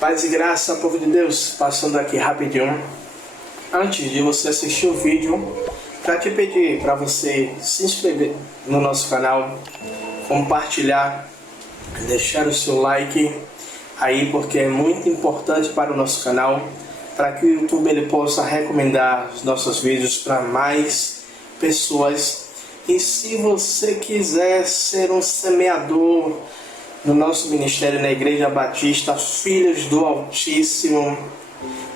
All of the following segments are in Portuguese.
Paz e graça, povo de Deus, passando aqui rapidinho. Antes de você assistir o vídeo, para te pedir para você se inscrever no nosso canal, compartilhar, deixar o seu like aí, porque é muito importante para o nosso canal, para que o YouTube ele possa recomendar os nossos vídeos para mais pessoas. E se você quiser ser um semeador no nosso ministério na Igreja Batista Filhos do Altíssimo,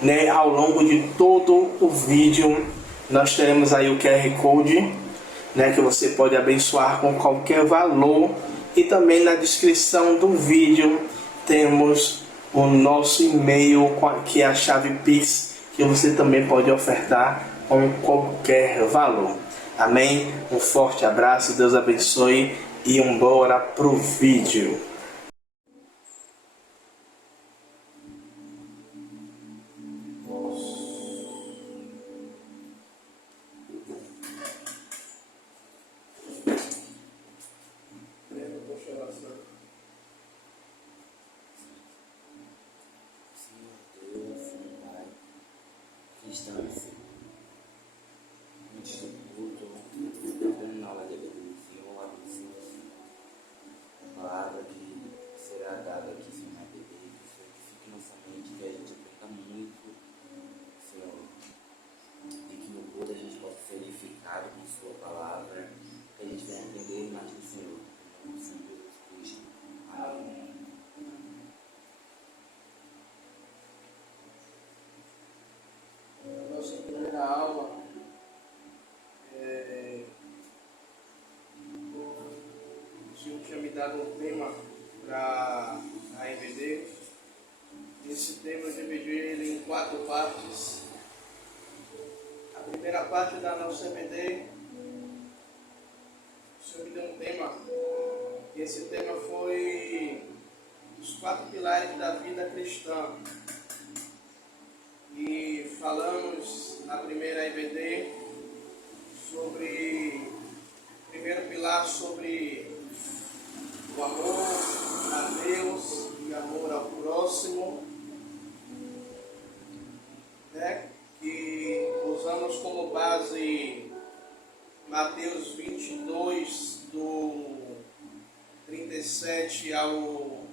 né, ao longo de todo o vídeo nós teremos aí o QR Code, né, que você pode abençoar com qualquer valor, e também na descrição do vídeo temos o nosso e-mail, que é a chave Pix, que você também pode ofertar com qualquer valor. Amém? Um forte abraço, Deus abençoe e bora pro vídeo. Estamos antes do culto, entrando na aula de Senhor, abençoe a palavra que será dada aqui, Senhor, na bebê, que o Senhor fique na nossa mente, que a gente aprenda muito, Senhor, e que no culto a gente possa ser edificado com Sua palavra, que a gente venha aprender mais do Senhor, em nome do Senhor Jesus Cristo. Amém. Nossa primeira aula, o Senhor tinha me dado um tema para a EBD. Esse tema eu dividi ele em 4 partes. A primeira parte da nossa EBD, o Senhor me deu um tema, e esse tema foi os 4 pilares da vida cristã. E falamos na primeira EBD sobre o primeiro pilar, sobre o amor a Deus e amor ao próximo, né? Que usamos como base Mateus 22, do 37 ao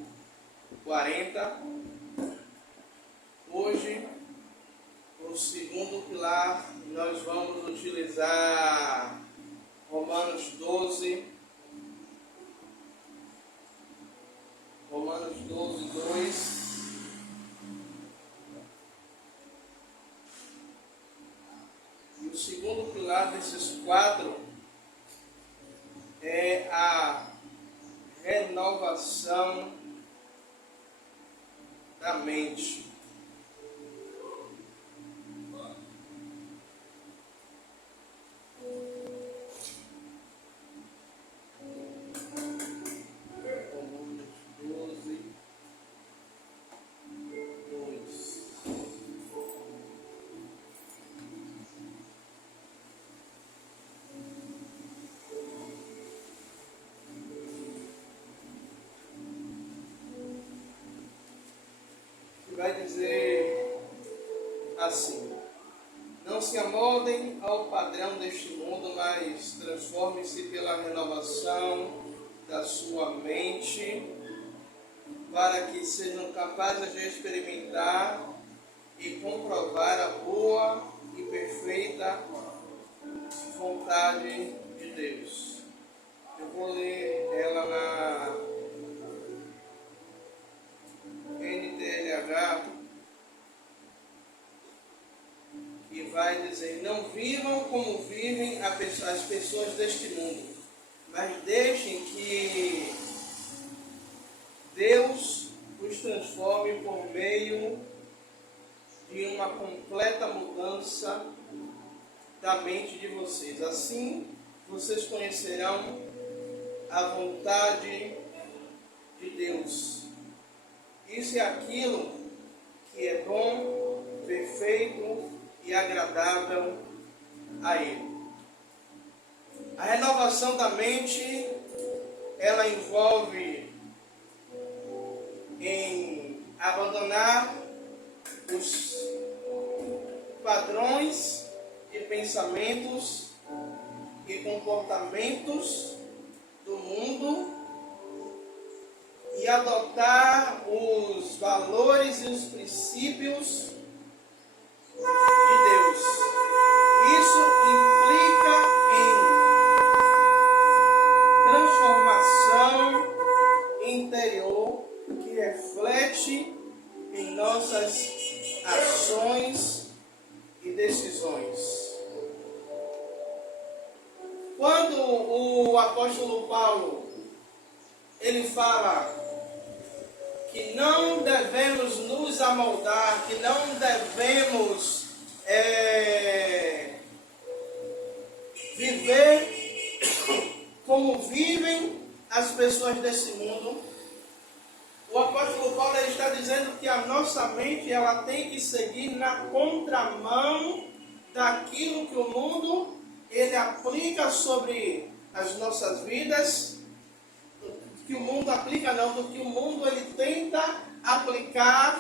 40. Hoje, o segundo pilar, nós vamos utilizar Romanos 12, 2. E o segundo pilar desses 4 é a renovação da mente. Vai dizer assim: não se amoldem ao padrão deste mundo, mas transformem-se pela renovação da sua mente, para que sejam capazes de experimentar e comprovar a boa e perfeita vontade de Deus. Eu vou ler ela na NTLH, e vai dizer: não vivam como vivem as pessoas deste mundo, mas deixem que Deus os transforme por meio de uma completa mudança da mente de vocês. Assim, vocês conhecerão a vontade de Deus. Isso é aquilo que é bom, perfeito e agradável a Ele. A renovação da mente, ela envolve em abandonar os padrões de pensamentos e comportamentos do mundo e adotar os valores e os princípios de Deus. Isso implica em transformação interior que reflete em nossas ações e decisões. Quando o apóstolo Paulo ele fala que não devemos nos amoldar, que não devemos viver como vivem as pessoas desse mundo, o apóstolo Paulo ele está dizendo que a nossa mente ela tem que seguir na contramão daquilo que o mundo ele aplica sobre as nossas vidas, que o mundo aplica não, do que o mundo ele tenta aplicar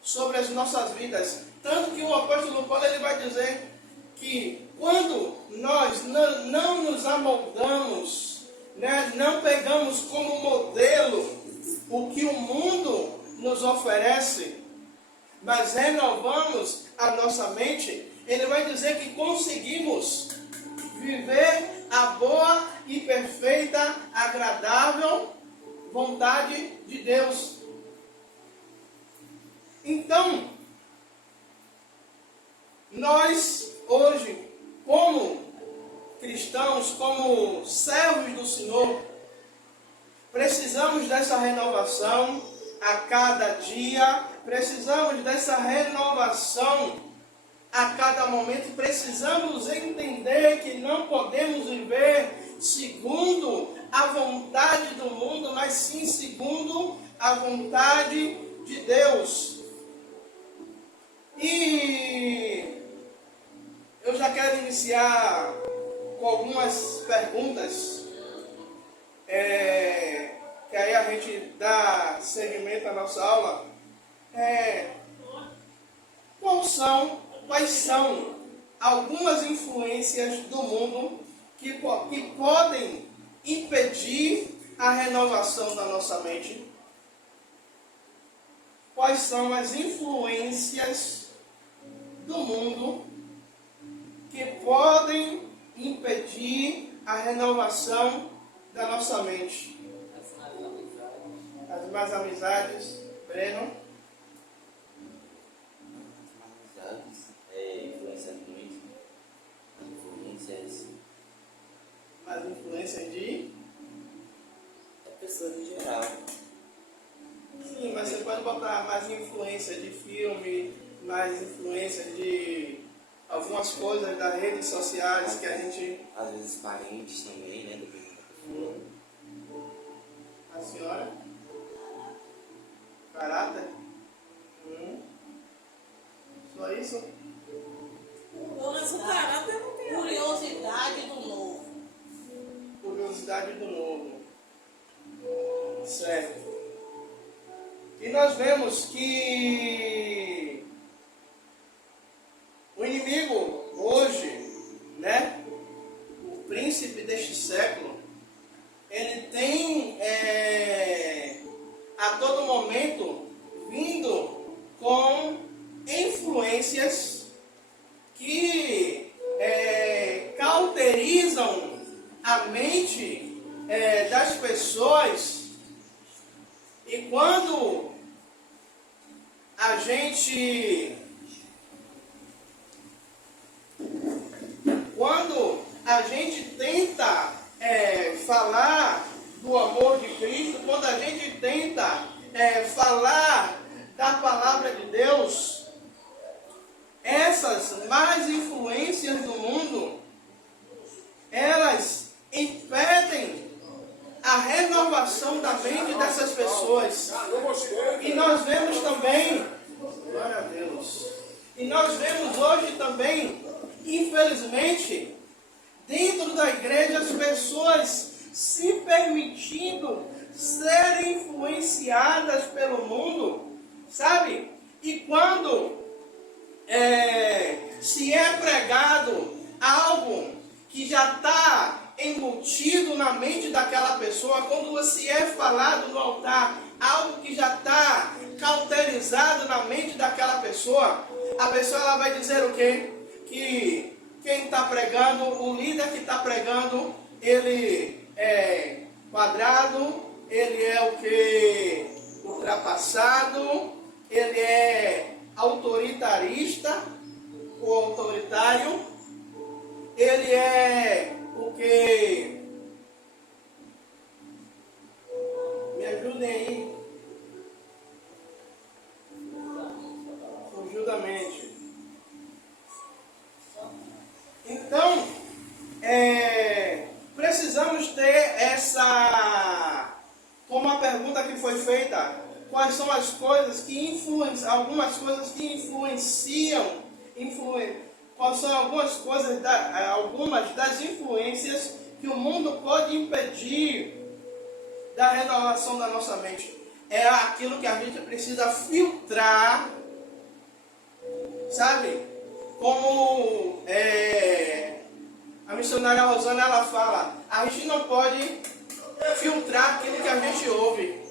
sobre as nossas vidas. Tanto que o apóstolo Paulo ele vai dizer que quando nós não nos amoldamos, né, não pegamos como modelo o que o mundo nos oferece, mas renovamos a nossa mente, ele vai dizer que conseguimos viver a boa e perfeita, agradável vontade de Deus. Então, nós hoje, como cristãos, como servos do Senhor, precisamos dessa renovação a cada dia, precisamos dessa renovação a cada momento, precisamos entender que não podemos viver segundo a vontade do mundo, mas sim segundo a vontade de Deus. E eu já quero iniciar com algumas perguntas, que aí a gente dá seguimento à nossa aula. Quais são algumas influências do mundo que podem impedir a renovação da nossa mente? Quais são as influências do mundo que podem impedir a renovação da nossa mente? As más amizades, Breno. As influências de pessoas em geral. Sim, mas você pode botar mais influência de filme, mais influência de algumas coisas das redes sociais que a gente... Às vezes parentes também, né? A senhora? Caráter? Só isso? Mas o caráter não tem curiosidade do novo. Curiosidade do novo. Certo. E nós vemos que o inimigo hoje, né, o príncipe deste século, ele tem a todo momento vindo com influências que cauterizam a mente das pessoas. E quando a gente tenta falar do amor de Cristo, quando a gente tenta falar da palavra de Deus, essas más influências do mundo, elas impedem a renovação da mente dessas pessoas. E nós vemos também, glória a Deus, e nós vemos hoje também, infelizmente, dentro da igreja, as pessoas se permitindo serem influenciadas pelo mundo, sabe? E quando se é pregado algo que já está embutido na mente daquela pessoa, quando se é falado no altar algo que já está cauterizado na mente daquela pessoa, a pessoa ela vai dizer o quê? Que quem está pregando, o líder que está pregando, ele é quadrado, ele é o que? Ultrapassado, ele é autoritarista, ou autoritário, ele é o que? Me ajudem aí. Fugiu da mente. Então, precisamos ter essa, como a pergunta que foi feita, quais são as coisas que influenciam, algumas coisas que influenciam, quais são algumas coisas, algumas das influências que o mundo pode impedir da renovação da nossa mente. É aquilo que a gente precisa filtrar, sabe? Como a missionária Rosana ela fala, a gente não pode filtrar aquilo que a gente ouve.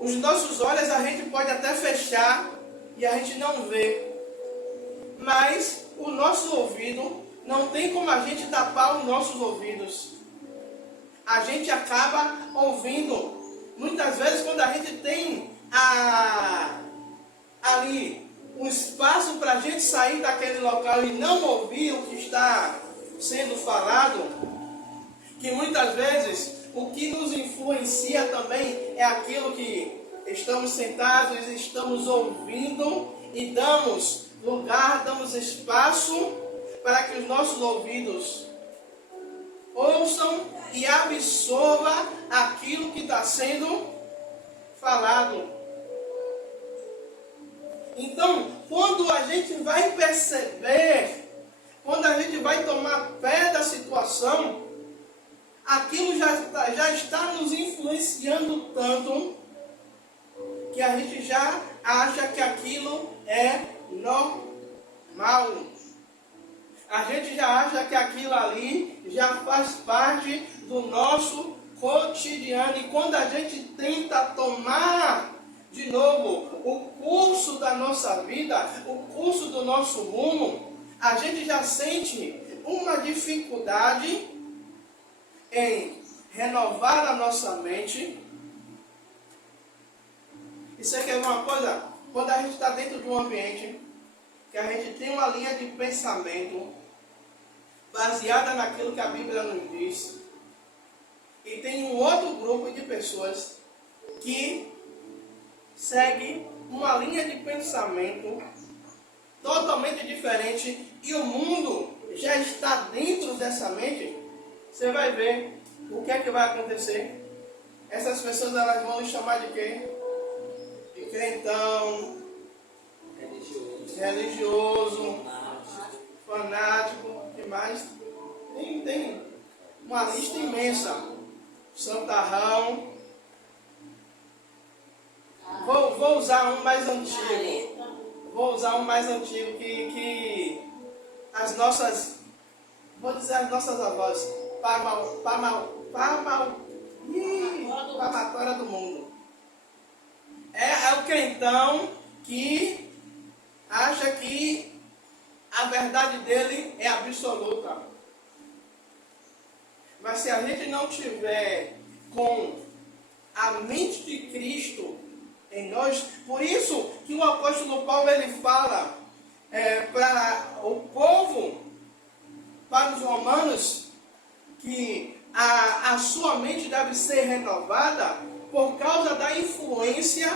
Os nossos olhos a gente pode até fechar e a gente não vê. Mas o nosso ouvido, não tem como a gente tapar os nossos ouvidos. A gente acaba ouvindo. Muitas vezes quando a gente tem ali um espaço para a gente sair daquele local e não ouvir o que está sendo falado, que muitas vezes o que nos influencia também é aquilo que estamos sentados, estamos ouvindo e damos lugar, damos espaço para que os nossos ouvidos ouçam e absorvam aquilo que está sendo falado. Então, quando a gente vai perceber, quando a gente vai tomar pé da situação, aquilo já está nos influenciando tanto que a gente já acha que aquilo é normal. A gente já acha que aquilo ali já faz parte do nosso cotidiano. E quando a gente tenta tomar de novo o curso da nossa vida, o curso do nosso rumo, a gente já sente uma dificuldade em renovar a nossa mente. E você quer ver uma coisa? Quando a gente está dentro de um ambiente que a gente tem uma linha de pensamento baseada naquilo que a Bíblia nos diz, e tem um outro grupo de pessoas que segue uma linha de pensamento totalmente diferente e o mundo já está dentro dessa mente, você vai ver o que é que vai acontecer. Essas pessoas elas vão nos chamar de quê? De crentão, religioso, fanático, que mais? Tem uma lista imensa. Santarrão. Vou usar um mais antigo. Vou usar um mais antigo que as nossas, vou dizer as nossas avós, palmatória do mundo. É o crentão que acha que a verdade dele é absoluta. Mas se a gente não tiver com a mente de Cristo em nós, por isso que o apóstolo Paulo ele fala para o povo, para os romanos, que a sua mente deve ser renovada por causa da influência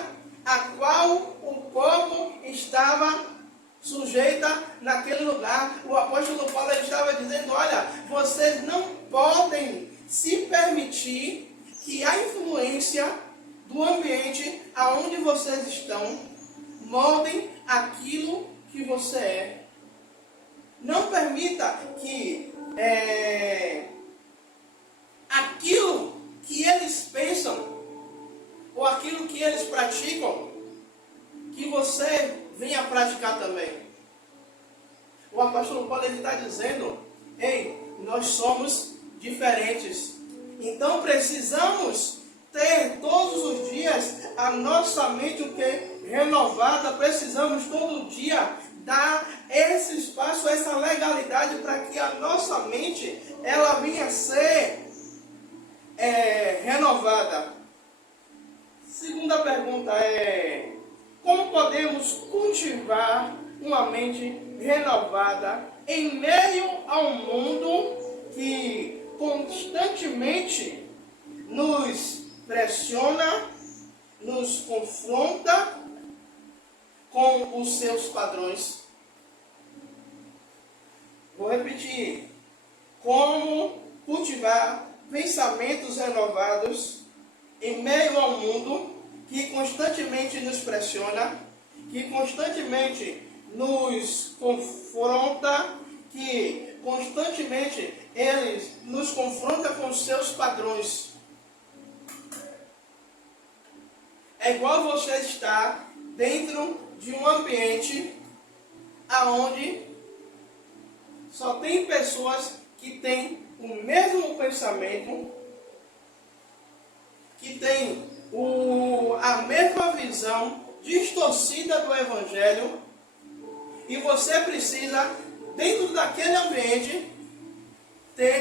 a qual o povo estava sujeita naquele lugar. O apóstolo Paulo estava dizendo, olha, vocês não podem se permitir que a influência do ambiente aonde vocês estão moldem aquilo que você é. Não permita que aquilo que ele ele está dizendo, ei, nós somos diferentes. Então precisamos ter todos os dias a nossa mente o que? Renovada. Precisamos todo dia dar esse espaço, essa legalidade para que a nossa mente ela venha a ser renovada. Segunda pergunta é: como podemos cultivar uma mente renovada em meio a um mundo que constantemente nos pressiona, nos confronta com os seus padrões? Vou repetir. Como cultivar pensamentos renovados em meio ao mundo que constantemente nos pressiona, que constantemente nos confronta, que constantemente ele nos confronta com os seus padrões. É igual você estar dentro de um ambiente aonde só tem pessoas que têm o mesmo pensamento, que têm a mesma visão distorcida do Evangelho, e você precisa, dentro daquele ambiente,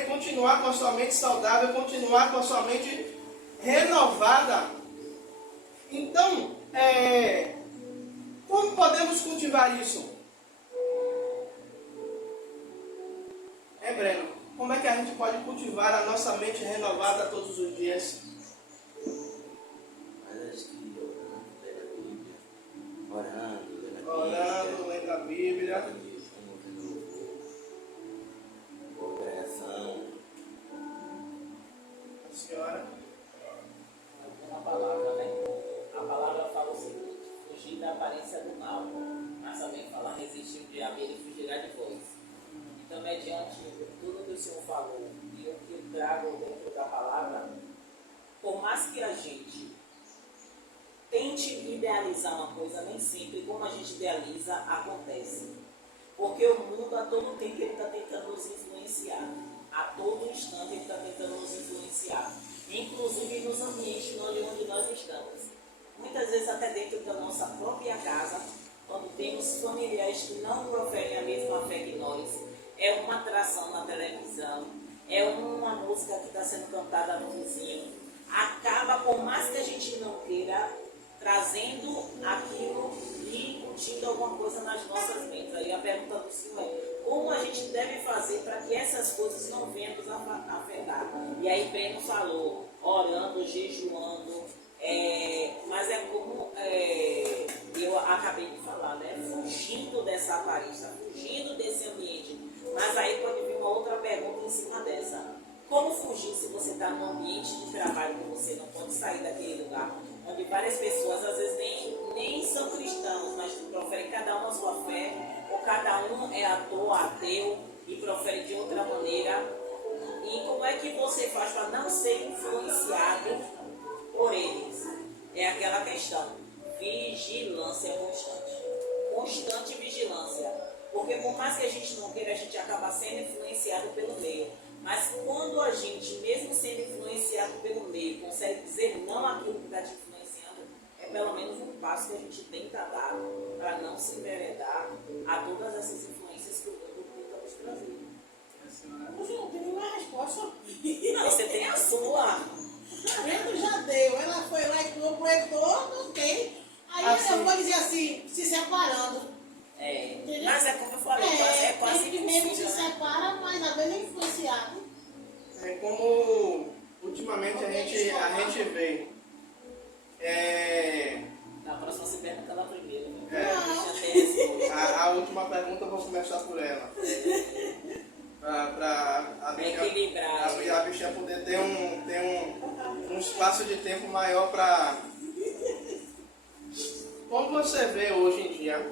continuar com a sua mente saudável, continuar com a sua mente renovada. Então, como podemos cultivar isso? Breno, como é que a gente pode cultivar a nossa mente renovada todos os dias? Mas acho que orando, lendo a Bíblia, ouvindo pregação. A senhora? Uma palavra, né? A palavra fala o seguinte: fugir da aparência do mal, mas também fala resistir o diabo e ele fugirá de vós. Então, mediante tudo que o Senhor falou e o que eu trago dentro da palavra, por mais que a gente tente idealizar uma coisa, nem sempre como a gente idealiza acontece. Porque o mundo a todo tempo ele está tentando nos influenciar. A todo instante ele está tentando nos influenciar. Inclusive nos ambientes onde nós estamos. Muitas vezes até dentro da nossa própria casa, quando temos familiares que não proferem a mesma fé que nós, é uma atração na televisão, é uma música que está sendo cantada no vizinho, acaba, por mais que a gente não queira, trazendo aquilo e incutindo alguma coisa nas nossas mentes. Aí a pergunta do Senhor é: como a gente deve fazer para que essas coisas não venham nos afetar? E aí Breno falou, orando, jejuando, mas é como eu acabei de falar, né? Fugindo dessa aparência, fugindo desse ambiente. Mas aí pode vir uma outra pergunta em cima dessa: como fugir se você está num ambiente de trabalho que você não pode sair daquele lugar, onde várias pessoas às vezes nem são cristãos, mas proferem cada um a sua fé, ou cada um é ateu e profere de outra maneira? E como é que você faz para não ser influenciado por eles? É aquela questão: vigilância constante. Constante vigilância. Porque por mais que a gente não queira, a gente acaba sendo influenciado pelo meio. Mas quando a gente, mesmo sendo influenciado pelo meio, consegue dizer não àquilo que está te influenciando, é pelo menos um passo que a gente tenta dar para não se enveredar a todas essas influências que o mundo tenta nos trazer. Hoje eu não tenho nenhuma resposta. Não, você tem a sua. Breno já deu. Ela foi lá e completou, não tem. Aí Assim. eu vou dizer assim, se separando. Mas é como eu falei, é quase ele mesmo se impossível, né? separa, mas às vezes é influenciado. É como ultimamente a gente vê. Na próxima você pergunta ela primeiro. Né? Não. Já tem resposta. A última pergunta eu vou começar por ela. Para a Equilibrar. a bichinha poder ter um espaço de tempo maior para. Como você vê hoje em dia,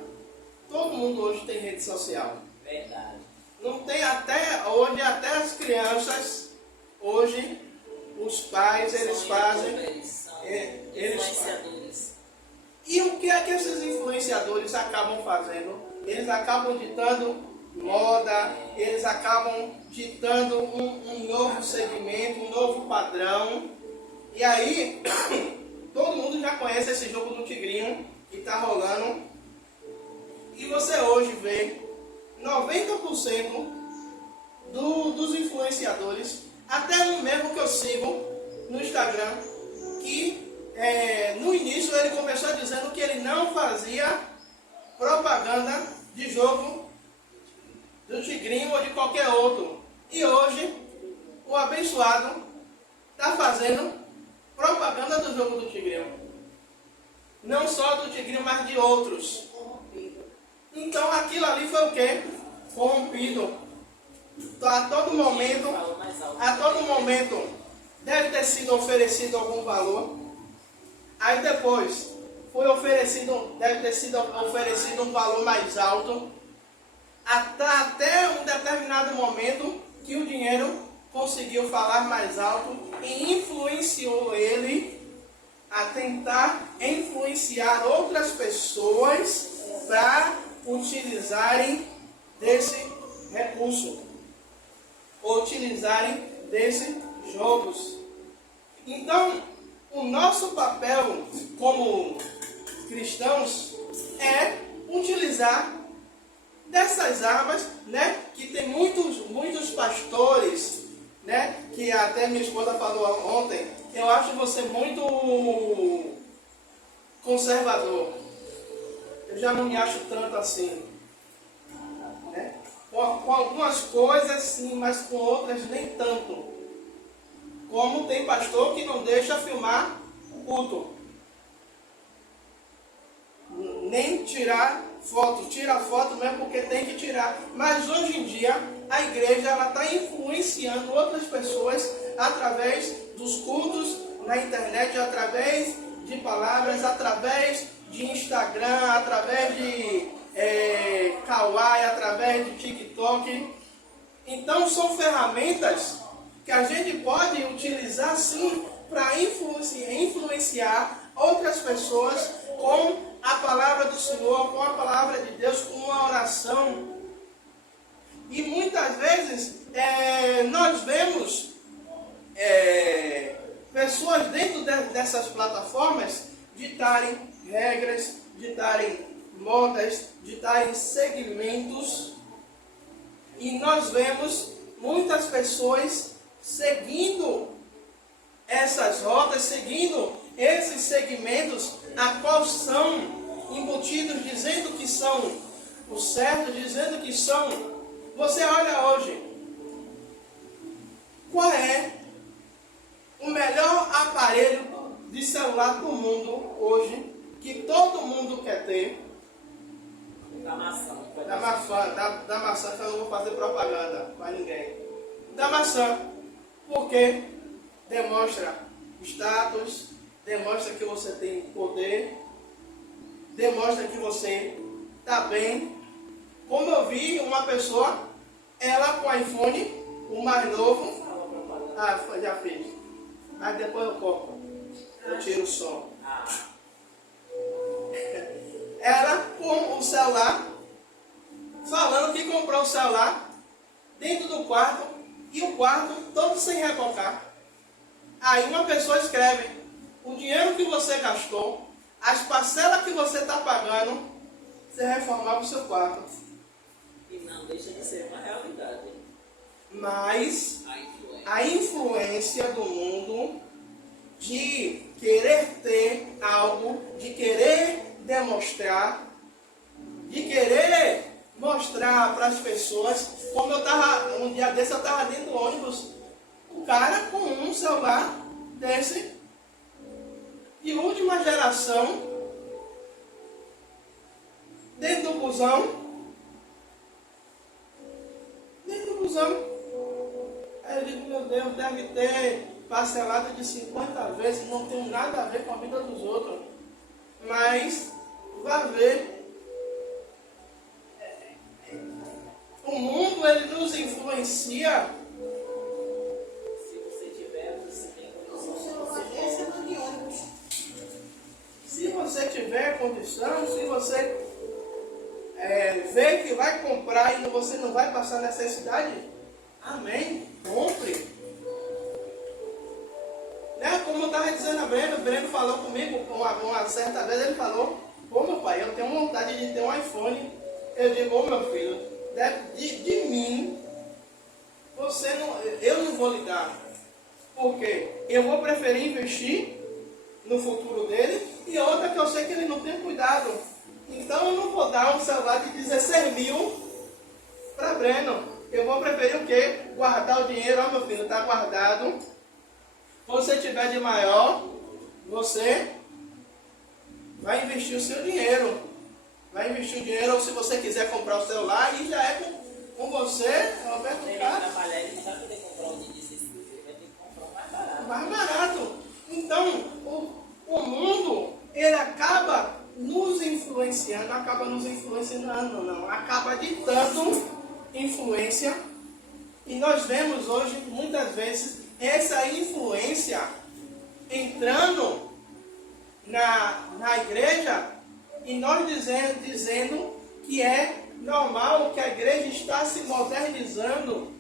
todo mundo hoje tem rede social. Verdade. Não tem até as crianças, hoje, os pais, eles São fazem. youtubers, são Eles influenciadores. E o que é que esses influenciadores acabam fazendo? Eles acabam ditando moda, eles acabam ditando um novo segmento, um novo padrão. E aí, todo mundo já conhece esse jogo do tigrinho que está rolando. E você hoje vê 90% dos influenciadores, até um mesmo que eu sigo no Instagram, que no início ele começou dizendo que ele não fazia propaganda de jogo do tigrinho ou de qualquer outro. E hoje o abençoado está fazendo propaganda do jogo do tigrinho. Não só do tigrinho, mas de outros. Então aquilo ali foi o quê? Corrompido. Então, a todo momento deve ter sido oferecido algum valor. Aí depois deve ter sido oferecido um valor mais alto. Até um determinado momento que o dinheiro conseguiu falar mais alto e influenciou ele a tentar influenciar outras pessoas para utilizarem desse recurso, ou utilizarem desses jogos. Então, o nosso papel como cristãos é utilizar dessas armas, né? Que tem muitos pastores, né? Que até minha esposa falou ontem, que eu acho você muito conservador. Eu já não me acho tanto assim, né? Com algumas coisas sim, mas com outras nem tanto. Como tem pastor que não deixa filmar o culto, nem tirar foto, tira foto mesmo porque tem que tirar. Mas hoje em dia a igreja está influenciando outras pessoas através dos cultos na internet, através de palavras, através de Instagram, através de Kawaii, através de TikTok. Então são ferramentas que a gente pode utilizar sim para influenciar outras pessoas com a palavra do Senhor, com a palavra de Deus, com uma oração. E muitas vezes nós vemos pessoas dentro dessas plataformas ditarem regras, ditarem modas, ditarem segmentos. E nós vemos muitas pessoas seguindo essas rotas, seguindo esses segmentos, a qual são embutidos, dizendo que são o certo, dizendo que são. Você olha hoje, qual é o melhor aparelho de celular do mundo hoje, que todo mundo quer ter? Da maçã. Da maçã, que eu não vou fazer propaganda para ninguém. Da maçã, porque demonstra status, demonstra que você tem poder, demonstra que você está bem. Como eu vi uma pessoa, ela com o iPhone, o mais novo, já fiz. Mas depois eu corto, eu tiro o som. Ela com o celular, falando que comprou o celular dentro do quarto, e o quarto todo sem rebocar. Aí uma pessoa escreve: o dinheiro que você gastou, as parcelas que você está pagando, você reformava o seu quarto. E não deixa de ser uma realidade. Mas a influência do mundo de querer ter algo, de querer demonstrar, de querer mostrar para as pessoas. Como um dia desse eu estava dentro do ônibus, o cara com um celular desse, de última geração, dentro do busão. Aí eu digo, meu Deus, deve ter parcelado de 50 vezes, não tem nada a ver com a vida dos outros. Mas, vá ver. O mundo, ele nos influencia. Se você tiver, você tem condição. Se você tiver condição, se você vê que vai comprar e trabalhando, você não vai passar necessidade? Amém. Compre. Né? Como eu estava dizendo a Breno, o Breno falou comigo uma certa vez, ele falou, pô meu pai, eu tenho vontade de ter um iPhone. Eu digo, ô meu filho, de mim, você não, eu não vou lhe dar. Porque eu vou preferir investir no futuro dele e outra que eu sei que ele não tem cuidado. Então eu não vou dar um celular de 16 mil para Breno. Eu vou preferir o quê? Guardar o dinheiro. Ó meu filho, está guardado. Quando você tiver de maior, você vai investir o seu dinheiro. Vai investir o dinheiro, ou se você quiser comprar o celular, e já é com você, Roberto Ele Carlos. trabalhar, ele não vai poder comprar um de 16 mil, ele vai ter que comprar um mais barato. Mais barato. Então, o mundo, ele acaba nos influenciando, acaba ditando influência. E nós vemos hoje, muitas vezes, essa influência entrando na igreja e nós dizendo que é normal, que a igreja está se modernizando.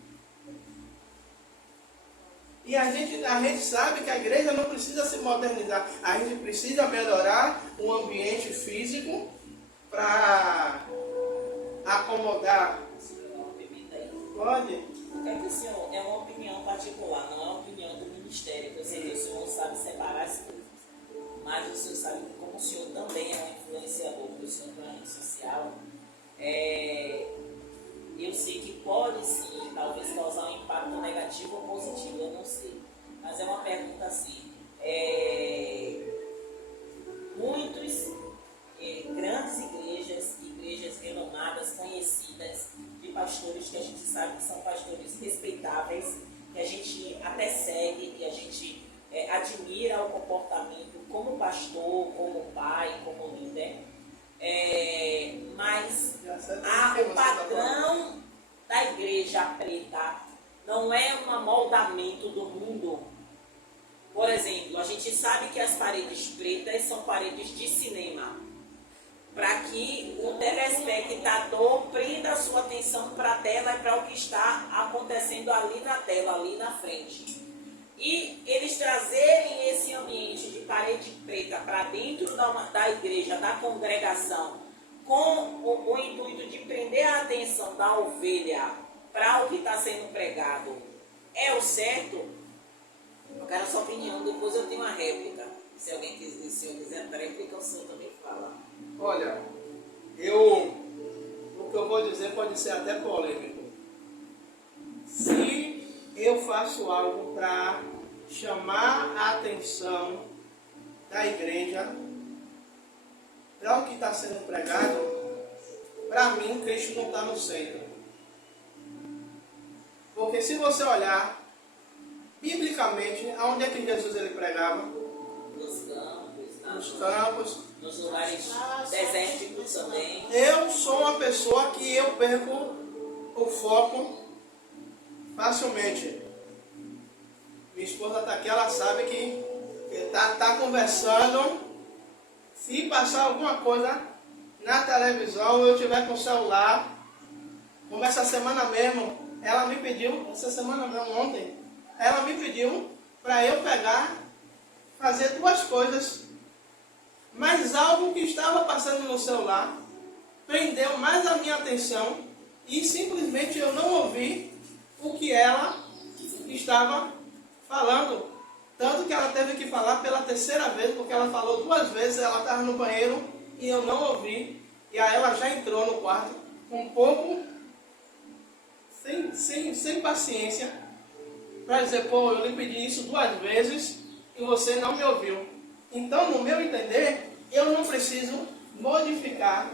E a gente sabe que a igreja não precisa se modernizar. A gente precisa melhorar o ambiente físico para acomodar. Pode? É que o senhor é uma opinião particular, não é uma opinião do ministério. Eu sei que o senhor sabe separar as coisas. Mas o senhor sabe que como o senhor também é um influenciador, porque o senhor tem uma rede social, eu sei que pode sim, talvez causar um impacto negativo ou positivo, eu não sei. Mas é uma pergunta assim, muitos grandes igrejas renomadas, conhecidas, de pastores que a gente sabe que são pastores respeitáveis, que a gente até segue, que a gente admira o comportamento como pastor, como pai, como líder, mas o padrão da igreja preta não é um amoldamento do mundo. Por exemplo, a gente sabe que as paredes pretas são paredes de cinema, para que o telespectador prenda a sua atenção para a tela e para o que está acontecendo ali na tela, ali na frente. E eles trazerem esse ambiente de parede preta para dentro da igreja, da congregação, com o intuito de prender a atenção da ovelha para o que está sendo pregado, é o certo? Eu quero a sua opinião, depois eu tenho uma réplica. Se alguém quiser, se eu quiser réplica, o senhor também fala. Olha, o que eu vou dizer pode ser até polêmico. Se eu faço algo para chamar a atenção da igreja para o que está sendo pregado, para mim Cristo não está no centro. Porque se você olhar biblicamente, aonde é que Jesus ele pregava? Nos Campos, nos lugares desérticos também. Eu sou uma pessoa que eu perco o foco facilmente. Minha esposa está aqui, ela sabe que está conversando. Se passar alguma coisa na televisão, eu tiver com o celular, como essa semana mesmo, ela me pediu, ontem, ela me pediu para eu pegar, fazer duas coisas, mas algo que estava passando no celular prendeu mais a minha atenção e simplesmente eu não ouvi o que ela estava falando. Tanto que ela teve que falar pela terceira vez, porque ela falou duas vezes, ela estava no banheiro e eu não ouvi. E aí ela já entrou no quarto um pouco sem paciência para dizer, pô, eu lhe pedi isso duas vezes e você não me ouviu. Então, no meu entender, eu não preciso modificar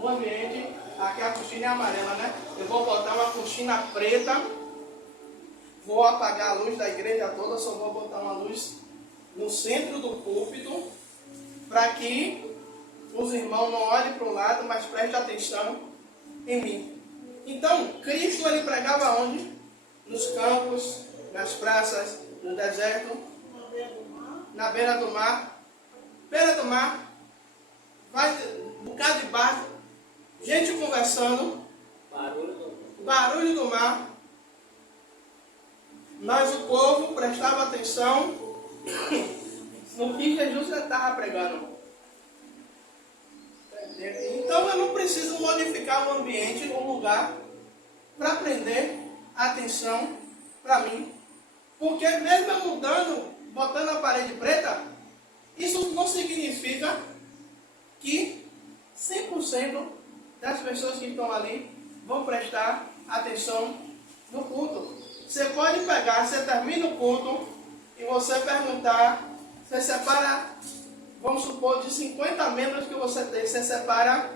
o ambiente. Aqui a cortina é amarela, né? Eu vou botar uma cortina preta, vou apagar a luz da igreja toda, só vou botar uma luz no centro do púlpito, para que os irmãos não olhem para o lado, mas prestem atenção em mim. Então, Cristo ele pregava onde? Nos campos, nas praças, no deserto, na beira do mar. Beira do mar, vai um bocado de barco, gente conversando, Barulho do mar. Mas o povo prestava atenção no que Jesus já estava pregando. Então eu não preciso modificar o ambiente, o lugar, para prender a atenção para mim. Porque mesmo eu mudando, botando a parede preta, isso não significa que 100% das pessoas que estão ali vão prestar atenção no culto. Você pode pegar, você termina o culto e você perguntar, você separa, vamos supor, de 50 membros que você tem, você separa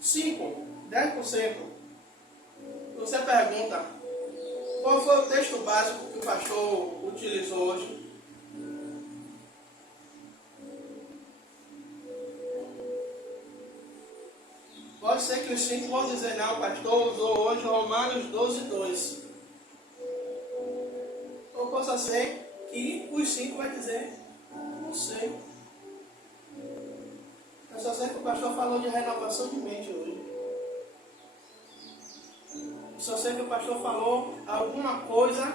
5, 10%. Você pergunta, qual foi o texto básico que o pastor utilizou hoje? Pode ser que os 5 vão dizer, não, o pastor usou hoje Romanos 12, 2. Ou possa ser que os 5 vai dizer, não sei. Eu só sei que o pastor falou de renovação de mente hoje. Eu só sei que o pastor falou alguma coisa.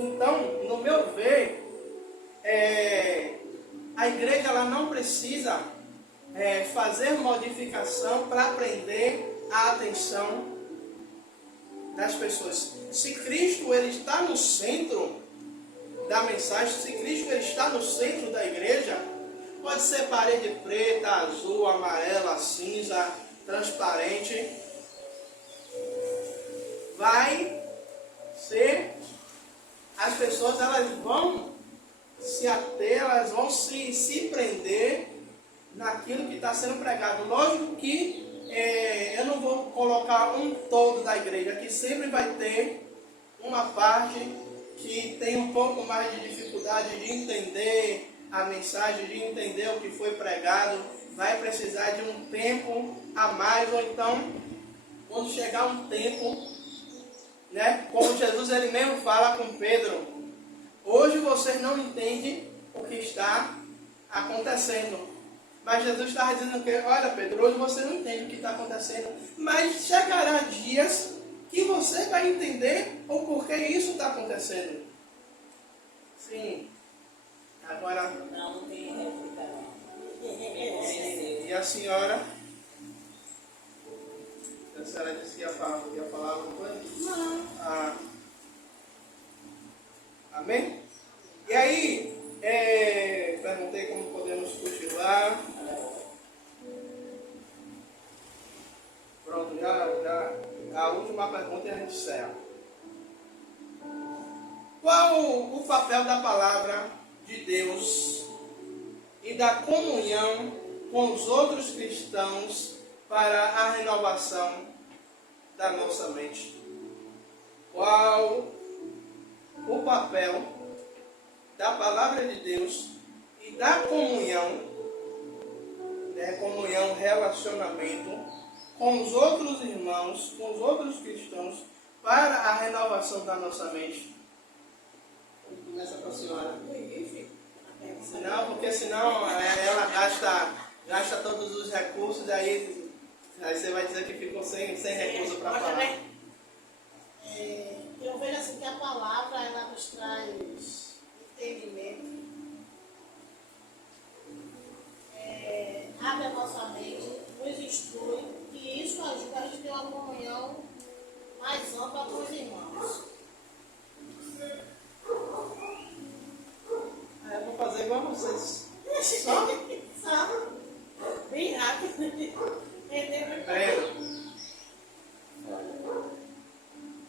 Então, no meu ver, a igreja ela não precisa fazer modificação para prender a atenção das pessoas. Se Cristo ele está no centro da mensagem, se Cristo ele está no centro da igreja, pode ser parede preta, azul, amarela, cinza, transparente, vai ser, as pessoas elas vão se ater, elas vão se prender naquilo que está sendo pregado. Lógico que eu não vou colocar um todo da igreja, que sempre vai ter uma parte que tem um pouco mais de dificuldade de entender a mensagem, de entender o que foi pregado, vai precisar de um tempo a mais, ou então, quando chegar um tempo, né, como Jesus ele mesmo fala com Pedro, hoje vocês não entendem o que está acontecendo. Mas Jesus estava dizendo que, olha Pedro, hoje você não entende o que está acontecendo, mas chegará dias que você vai entender o porquê isso está acontecendo. Sim. Agora... Não tem réplica. E a senhora? A senhora disse que ia falar alguma coisa? Não. Ah. Amém? E aí, perguntei como podemos cochilar. Pronto, já a última pergunta e a gente encerra. Qual o papel da palavra de Deus e da comunhão com os outros cristãos para a renovação da nossa mente? Qual o papel da palavra de Deus e da comunhão, relacionamento com os outros irmãos, com os outros cristãos, para a renovação da nossa mente? Começa com a senhora. Porque senão ela gasta todos os recursos, aí você vai dizer que ficou sem recurso para falar. Eu vejo assim que a palavra ela nos traz entendimento, abre a nossa mente, nos instrui, e isso ajuda a gente a ter uma comunhão mais ampla com os irmãos. Eu vou fazer igual a vocês. Só bem rápido.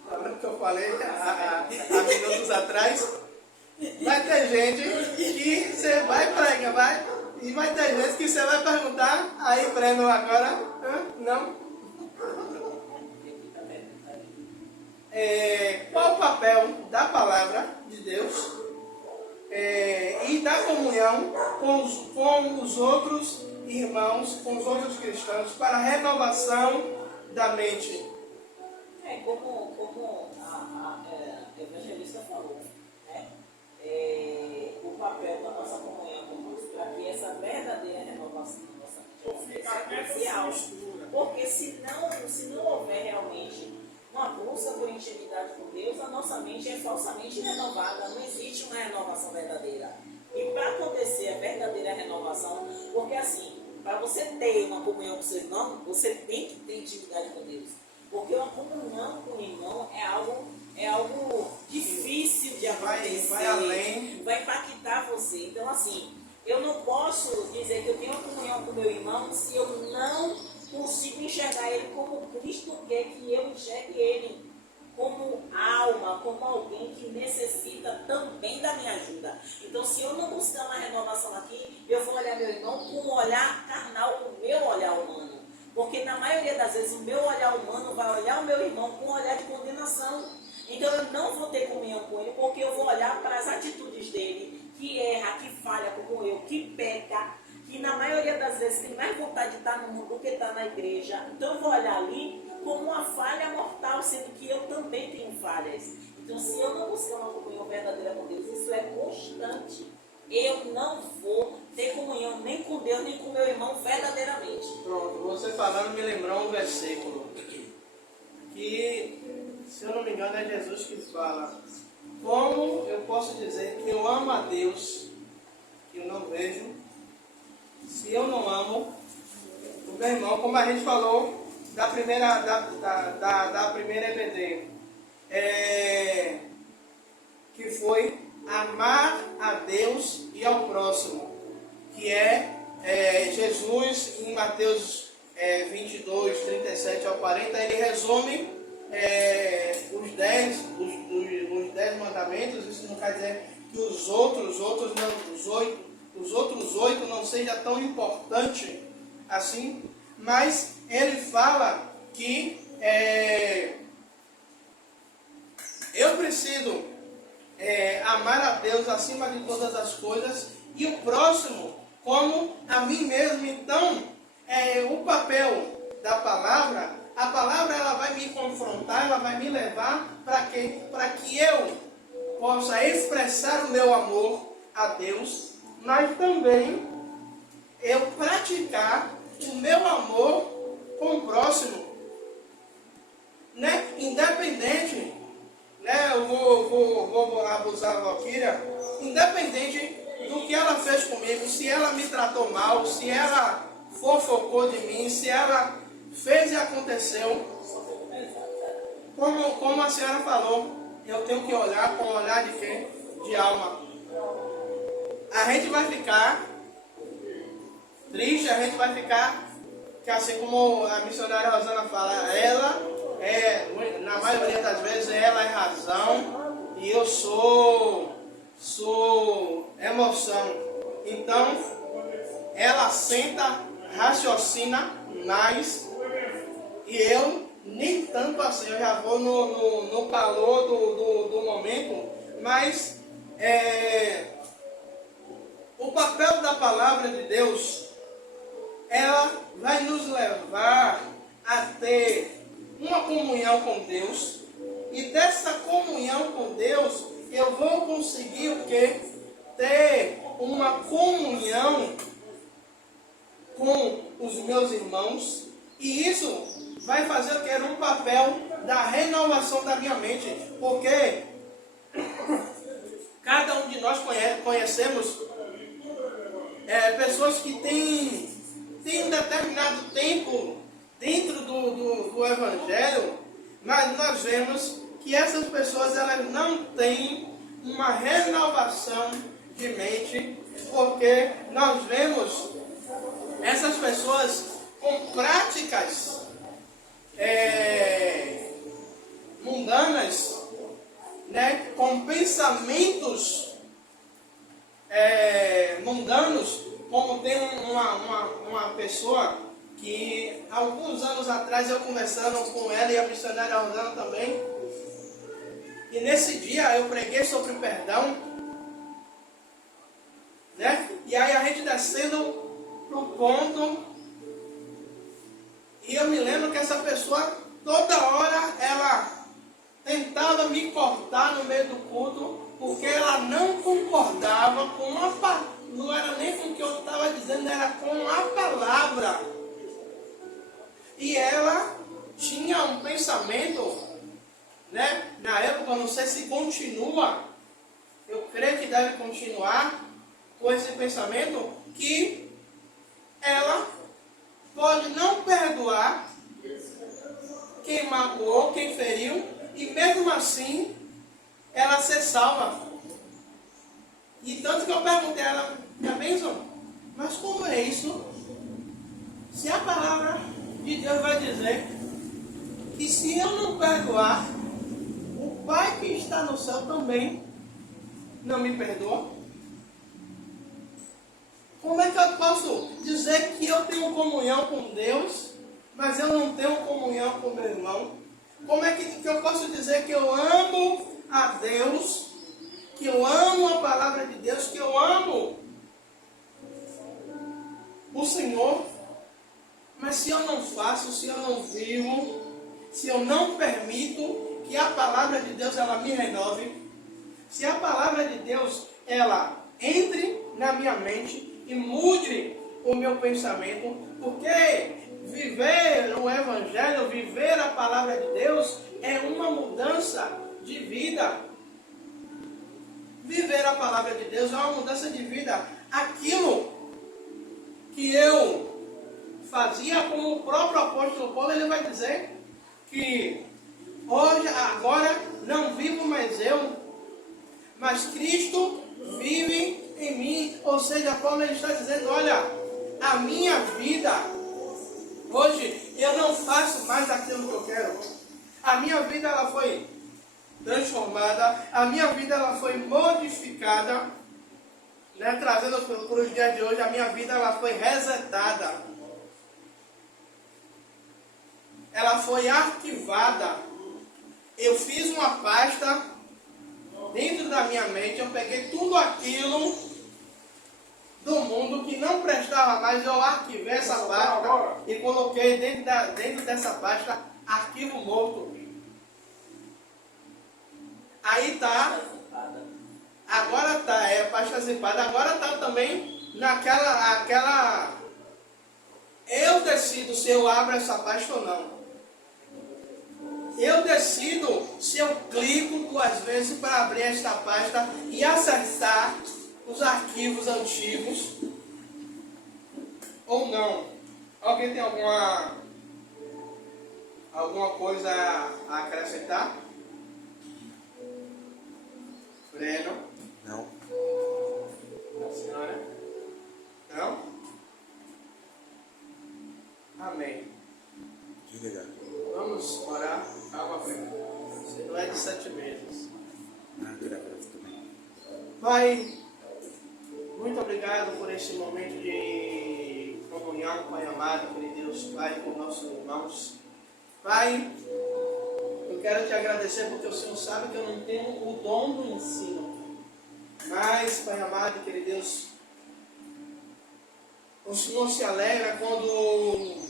Tá vendo o que eu falei há minutos atrás? Vai ter gente que você vai pregar, e vai ter gente que você vai perguntar, aí Breno agora, não? Qual o papel da palavra de Deus e da comunhão com os outros irmãos, com os outros cristãos, para a renovação da mente? Como a evangelista falou, né? O papel da nossa comunhão com Deus, para que essa verdadeira renovação da nossa mente seja crucial. Porque se não houver realmente uma busca por intimidade com Deus, a nossa mente é falsamente renovada, não existe uma renovação verdadeira. E para acontecer a verdadeira renovação, porque assim, para você ter uma comunhão com seu irmão, você tem que ter intimidade com Deus. Porque uma comunhão com o irmão é algo difícil de acontecer. Vai além. Vai impactar você. Então assim, eu não posso dizer que eu tenho uma comunhão com meu irmão se eu não consigo enxergar ele como Cristo quer que eu enxergue ele, como alma, como alguém que necessita também da minha ajuda. Então, se eu não buscar uma renovação aqui, eu vou olhar meu irmão com um olhar carnal, o meu olhar humano. Porque na maioria das vezes o meu olhar humano vai olhar o meu irmão com um olhar de condenação. Então eu não vou ter comunhão com ele, porque eu vou olhar para as atitudes dele, que erra, que falha como eu, que peca, que na maioria das vezes tem mais vontade de estar no mundo do que estar na igreja. Então eu vou olhar ali como uma falha mortal, sendo que eu também tenho falhas. Então se eu não buscar uma comunhão verdadeira com Deus, isso é constante. Eu não vou ter comunhão nem com Deus, nem com meu irmão verdadeiramente. Pronto, você falando me lembrou um versículo que, se eu não me engano, é Jesus que fala: como eu posso dizer que eu amo a Deus, que eu não vejo, se eu não amo o meu irmão? Como a gente falou da primeira EBD, que foi amar a Deus e ao próximo, que Jesus em Mateus 22, 37 ao 40, ele resume os 10 mandamentos. Isso não quer dizer que os outros 8 não seja tão importante assim, mas ele fala que eu preciso amar a Deus acima de todas as coisas e o próximo como a mim mesmo. Então, o papel da palavra, a palavra ela vai me confrontar, ela vai me levar para que eu possa expressar o meu amor a Deus, mas também eu praticar o meu amor com o próximo, né? Independente, né? Eu vou abusar da Valquíria, independente do que ela fez comigo, se ela me tratou mal, se ela fofocou de mim, se ela fez e aconteceu, como a senhora falou, eu tenho que olhar com o olhar de quê? De alma. A gente vai ficar triste, a gente vai ficar, que assim como a missionária Rosana fala, ela na maioria das vezes ela é razão e eu sou emoção. Então ela senta, raciocina mais, e eu nem tanto assim. Eu já vou no calor do momento, mas o papel da palavra de Deus, ela vai nos levar a ter uma comunhão com Deus, e dessa comunhão com Deus eu vou conseguir o quê? Ter uma comunhão com os meus irmãos, e isso vai fazer o que? Um papel da renovação da minha mente, porque cada um de nós conhecemos pessoas que têm um determinado tempo dentro do Evangelho, mas nós vemos que essas pessoas elas não têm uma renovação de mente, porque nós vemos essas pessoas com práticas mundanas, né, com pensamentos mundanos, como tem uma pessoa que alguns anos atrás eu conversando com ela e a missionária Rosana também, e nesse dia eu preguei sobre o perdão, né? E aí a gente descendo pro ponto, e eu me lembro que essa pessoa toda hora ela tentava me cortar no meio do culto, porque ela não concordava com não era nem com o que eu estava dizendo, era com a palavra. e ela tinha um pensamento, né? Na época, eu não sei se continua, eu creio que deve continuar com esse pensamento, que ela pode não perdoar quem magoou, quem feriu, e mesmo assim ela ser salva. E tanto que eu perguntei a ela, minha bênção, mas como é isso? Se a palavra de Deus vai dizer que se eu não perdoar, o Pai que está no céu também não me perdoa. Como é que eu posso dizer que eu tenho comunhão com Deus, mas eu não tenho comunhão com meu irmão? Como é que eu posso dizer que eu amo a Deus, que eu amo a palavra de Deus, que eu amo o Senhor, mas se eu não faço, se eu não vivo, se eu não permito que a palavra de Deus ela me renove, se a palavra de Deus ela entre na minha mente e mude o meu pensamento, porque viver o Evangelho, viver a palavra de Deus é uma mudança de vida. Viver a palavra de Deus é uma mudança de vida. Aquilo que eu fazia, como o próprio apóstolo Paulo, ele vai dizer que hoje, agora, não vivo mais eu, mas Cristo vive em mim. Ou seja, Paulo ele está dizendo, olha, a minha vida, hoje, eu não faço mais aquilo que eu quero. A minha vida, ela foi transformada, a minha vida, ela foi modificada, né? Trazendo para os dias de hoje, a minha vida, ela foi resetada. Ela foi arquivada. Eu fiz uma pasta dentro da minha mente, eu peguei tudo aquilo do mundo que não prestava mais, eu arquivei essa pasta e coloquei dentro dessa pasta arquivo morto. Aí tá, agora tá, pasta zipada, agora tá também naquela, eu decido se eu abro essa pasta ou não. Eu decido se eu clico 2 vezes para abrir esta pasta e acessar os arquivos antigos ou não. Alguém tem alguma coisa a acrescentar? Breno? Não. A senhora? Não? Amém. Desligado. Vamos orar. Calma, Breno. Você não é de 7 meses. Ah, graças também. Pai, muito obrigado por esse momento de comunhão, Pai amado, por Deus, Pai, com nossos irmãos. Pai, eu quero te agradecer porque o Senhor sabe que eu não tenho o dom do ensino. Mas, Pai amado, querido Deus, o Senhor se alegra quando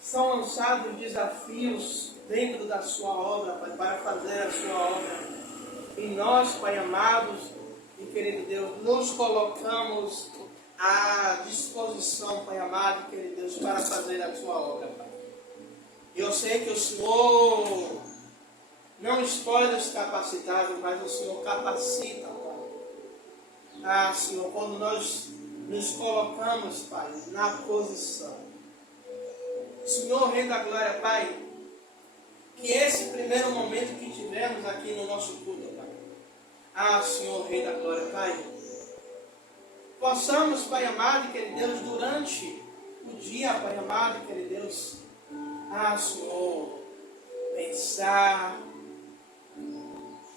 são lançados desafios dentro da sua obra, Pai, para fazer a sua obra. E nós, Pai amados e querido Deus, nos colocamos à disposição, Pai amado e querido Deus, para fazer a sua obra, Pai. E eu sei que o Senhor não escolhe os capacitados, mas o Senhor capacita, Pai. Ah, Senhor, quando nós nos colocamos, Pai, na posição. Senhor, Rei da Glória, Pai, que esse primeiro momento que tivemos aqui no nosso culto, Pai. Ah, Senhor, Rei da Glória, Pai, possamos, Pai amado e querido Deus, durante o dia, Pai amado e querido Deus, ah, Senhor, pensar.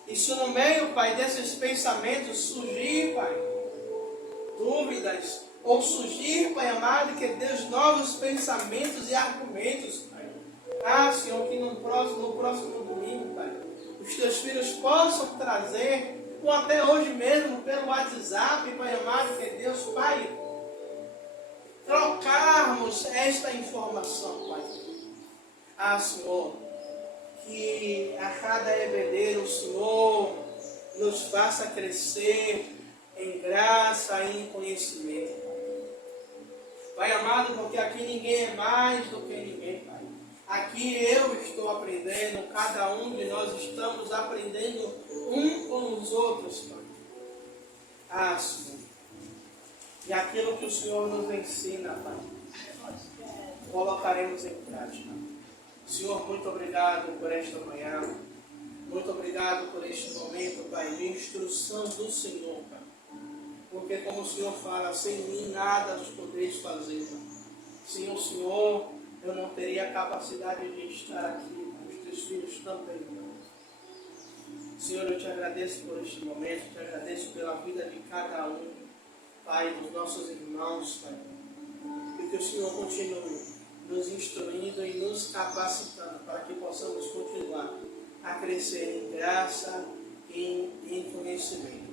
Isso no meio, Pai, desses pensamentos surgir, Pai, dúvidas, ou surgir, Pai amado, que Deus, novos pensamentos e argumentos, Pai. Ah, Senhor, que no próximo domingo, Pai, os teus filhos possam trazer, ou até hoje mesmo, pelo WhatsApp, Pai amado, que Deus, Pai, trocarmos esta informação, Pai. Ah, Senhor, que a cada EBD o Senhor nos faça crescer em graça e em conhecimento. Pai amado, porque aqui ninguém é mais do que ninguém, Pai. Aqui eu estou aprendendo, cada um de nós estamos aprendendo um com os outros, Pai. Ah, Senhor. E aquilo que o Senhor nos ensina, Pai, colocaremos em prática. Senhor, muito obrigado por esta manhã. Muito obrigado por este momento, Pai, de instrução do Senhor, Pai. Porque como o Senhor fala, sem mim nada os podeis fazer, Pai. Sem o Senhor, eu não teria capacidade de estar aqui, Pai. Os teus filhos também, Pai. Senhor, eu te agradeço por este momento, te agradeço pela vida de cada um, Pai, dos nossos irmãos, Pai. E que o Senhor continue nos instruindo e nos capacitando para que possamos continuar a crescer em graça e em conhecimento.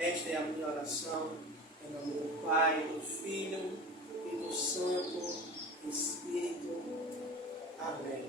Esta é a minha oração, em nome do Pai, do Filho e do Santo Espírito. Amém.